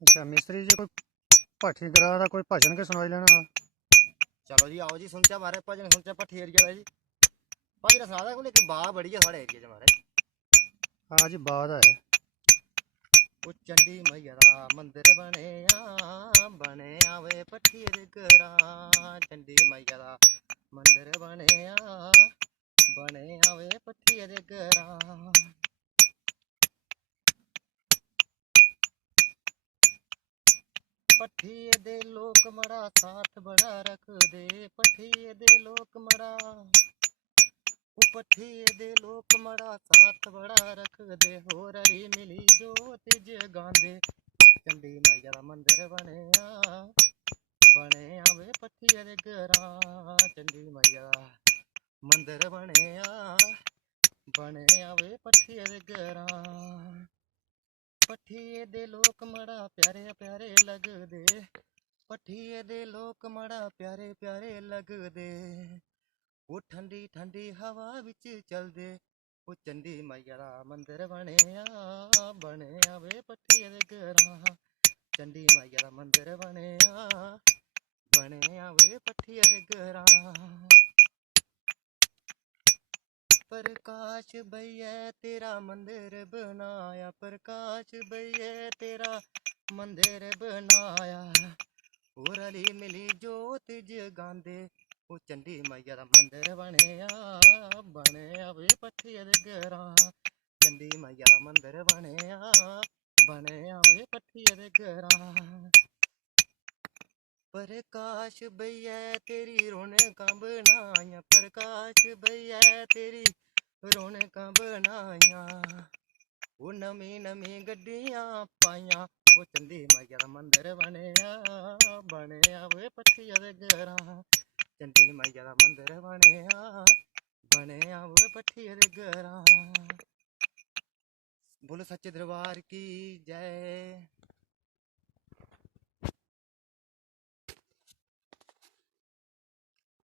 अच्छा मिस्त्री जी, कोई भट्ठी ग्रां दा कोई भजन के सुनाई लेना हा। चलो जी आओ जी, सुनते महाराज भजन, सुनते भट्ठी एरिया दा जी। भजन सना दा कोई, बाग बड़ी है साढ़े एरिया च महाराज। हाँ जी, बाद है। ओ चंडी मैया दा मंदिर बने वे भट्ठी ग्रां। चंडी मैया दा मंदिर बने वे भट्ठी ग्रां। भट्ठी दे लोक मड़ा साथ बड़ा रखदे। भट्ठी दे लोक मड़ा, भट्ठी दे लोक मड़ा साथ बड़ा रखदे। हो रली मिली जोत जगांदे। चंडी मैया दा मंदिर बने वे भट्ठी ग्रां। चंडी मैया दा मंदिर बने वे भट्ठी ग्रां। भट्ठी दे लोक मड़ा प्यारे प्यारे लगदे। भट्ठी दे लोक मड़ा प्यारे प्यारे लगदे। वो ठंडी ठंडी हवा विच चलदे। वो चंडी मैया दा मंदिर बने वे भट्ठी ग्रां। चंडी मैया दा मंदिर बने वे भट्ठी ग्रां। प्रकाश भैया तेरा मंदिर बनाया। प्रकाश भैया तेरा मंदिर बनाया। ओ रली मिली जोत जगांदे। ओ चंडी मैया दा मंदिर बने वे भट्ठी ग्रां। चंडी मैया दा मंदिर बने वे भट्ठी ग्रां। प्रकाश भैया तेरी रौनकां बनाया। प्रकाश भैया तेरी रौनकां बनाया। वो नमी नमी गड्डियां पाइयां। वो चंडी मैया दा मंदिर बने वे भट्ठी ग्रां। चंडी मैया दा मंदिर बने वे भट्ठी ग्रां। बोलो सच्चे दरबार की जय।